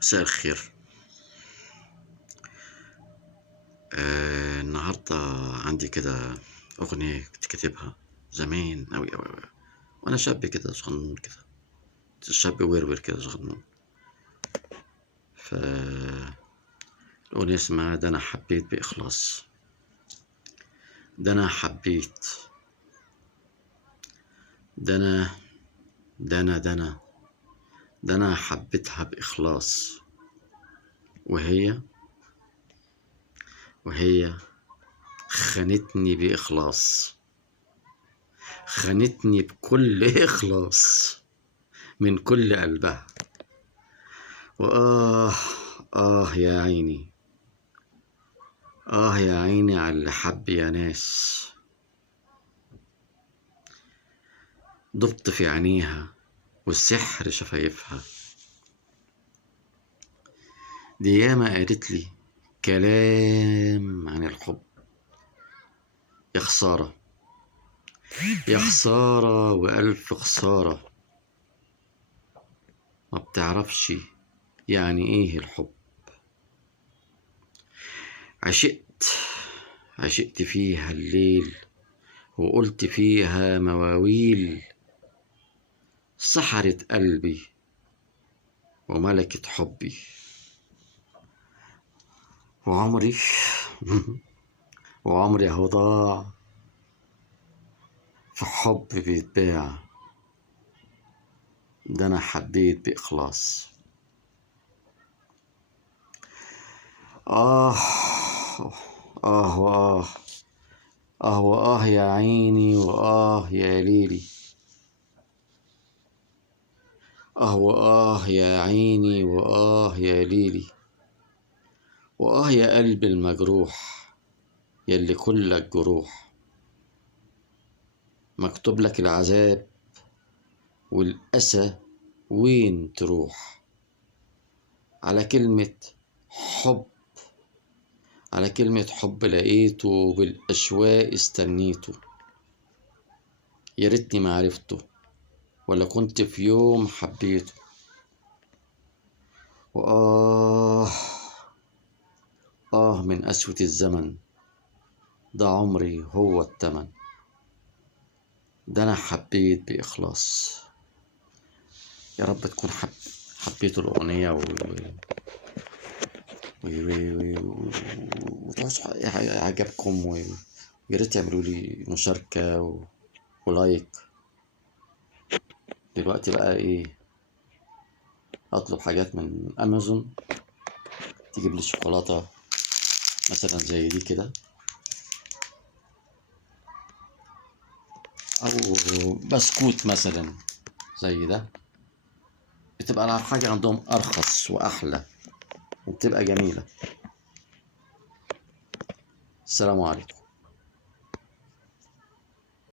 مساء الخير. النهاردة عندي كده أغنية كنت كاتبها زمان أوي أوي أوي، وأنا شاب كده صغنون كده، شاب ورور كده صغنون. فالأغنية اسمها ده أنا حبيت بإخلاص. ده أنا حبيت، ده أنا ده أنا ده أنا ده أنا حبيتها بإخلاص، وهي خانتني بإخلاص، خانتني بكل إخلاص من كل قلبها. وآه يا عيني، يا عيني على اللي حب يا ناس. ضبط في عينيها والسحر شفايفها. دي ياما قالت لي كلام عن الحب، يا خسارة يا خسارة وألف خسارة، ما بتعرفش يعني إيه الحب. عشقت فيها الليل، وقلت فيها مواويل، سحرت قلبي وملكت حبي. وعمري وعمري اهو ضاع في حب بيتباع. ده انا حبيت بإخلاص. آه وآه وآه يا عيني وآه يا ليلي. وآه يا عيني وآه يا ليلي. وآه يا قلبي المجروح، يلي كلك جروح. مكتوب لك العذاب والأسى وين تروح. على كلمة حب، على كلمة حب لقيته وبالأشواق استنيته. يا ريتني ما عرفته ولا كنت في يوم حبيته. وآه من قسوة الزمن، ده عمري هو التمن. ده أنا حبيت بإخلاص. يا رب تكون حبيتوا الأغنية عجبكم، ويا ريت تعملوا لي مشاركة ولايك. دلوقتي بقى ايه، اطلب حاجات من امازون تجيب لي شوكولاتة مثلا زي دي كده، او بسكوت مثلا زي ده. بتبقى الحاجة عندهم ارخص واحلى وبتبقى جميلة. السلام عليكم.